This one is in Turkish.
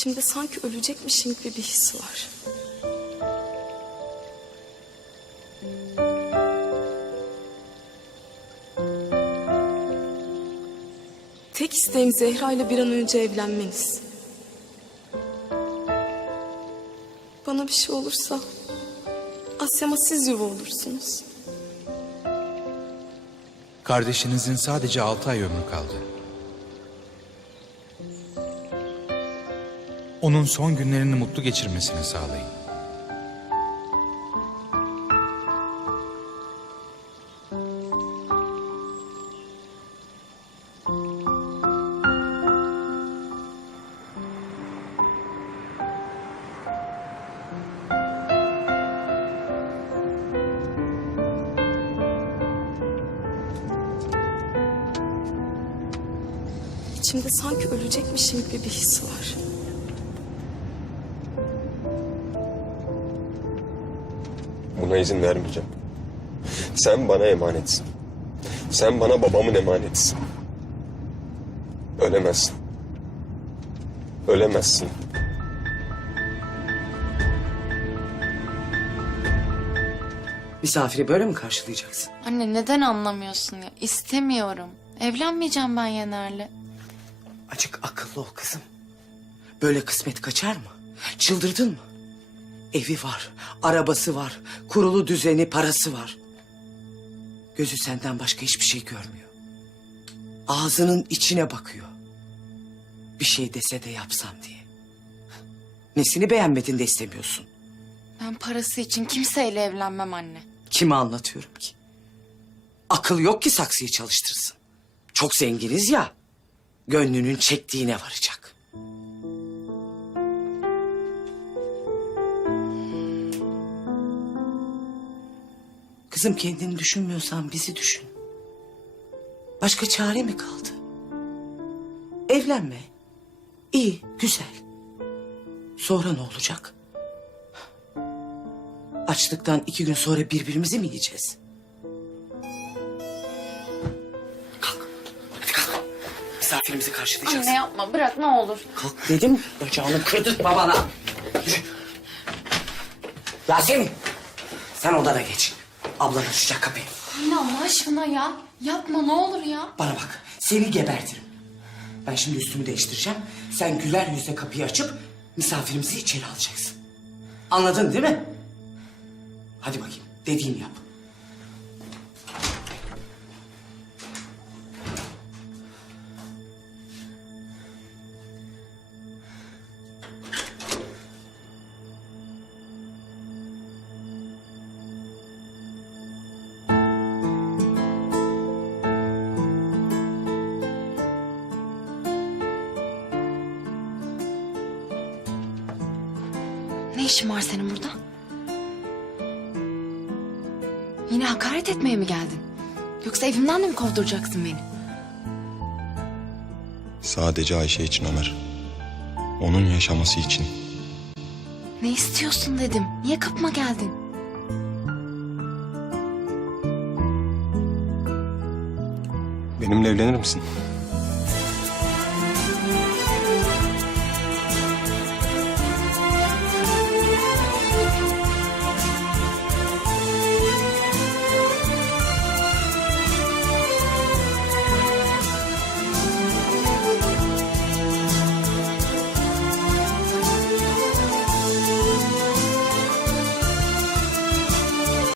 İçimde sanki ölecekmişim gibi bir his var. Tek isteğim Zehra ile bir an önce evlenmeniz. Bana bir şey olursa Asya'ma siz yuva olursunuz. Kardeşinizin sadece altı ay ömrü kaldı. Onun son günlerini mutlu geçirmesini sağlayın. İçimde sanki ölecekmişim gibi bir his var. Buna izin vermeyeceğim. Sen bana emanetsin. Sen bana babamın emanetisin. Ölemezsin. Ölemezsin. Misafiri böyle mi karşılayacaksın? Anne neden anlamıyorsun ya? İstemiyorum. Evlenmeyeceğim ben Yener'le. Acık akıllı ol kızım. Böyle kısmet kaçar mı? Çıldırdın mı? Evi var, arabası var, kurulu düzeni, parası var. Gözü senden başka hiçbir şey görmüyor. Ağzının içine bakıyor. Bir şey dese de yapsam diye. Nesini beğenmedin de istemiyorsun? Ben parası için kimseyle evlenmem anne. Kime anlatıyorum ki? Akıl yok ki saksıyı çalıştırsın. Çok zenginiz ya. Gönlünün çektiğine varacak. Kızım kendini düşünmüyorsan bizi düşün. Başka çare mi kaldı? Evlenme. İyi, güzel. Sonra ne olacak? Açlıktan iki gün sonra birbirimizi mi yiyeceğiz? Kalk. Hadi kalk. Misafirimizi karşılayacağız. Anne yapma bırak ne olur. Kalk dedim. Bacağını kırdırtma bana. Yürü. Yasemin. Sen odana geç. Ablan açacak kapıyı. Anne Allah aşkına ya. Yapma ne olur ya. Bana bak. Seni gebertirim. Ben şimdi üstümü değiştireceğim. Sen güler yüzle kapıyı açıp misafirimizi içeri alacaksın. Anladın değil mi? Hadi bakayım. Dediğimi yap. İşin var senin burada? Yine hakaret etmeye mi geldin? Yoksa evimden de mi kovduracaksın beni? Sadece Ayşe için Ömer. Onun yaşaması için. Ne istiyorsun dedim. Niye kapıma geldin? Benimle evlenir misin?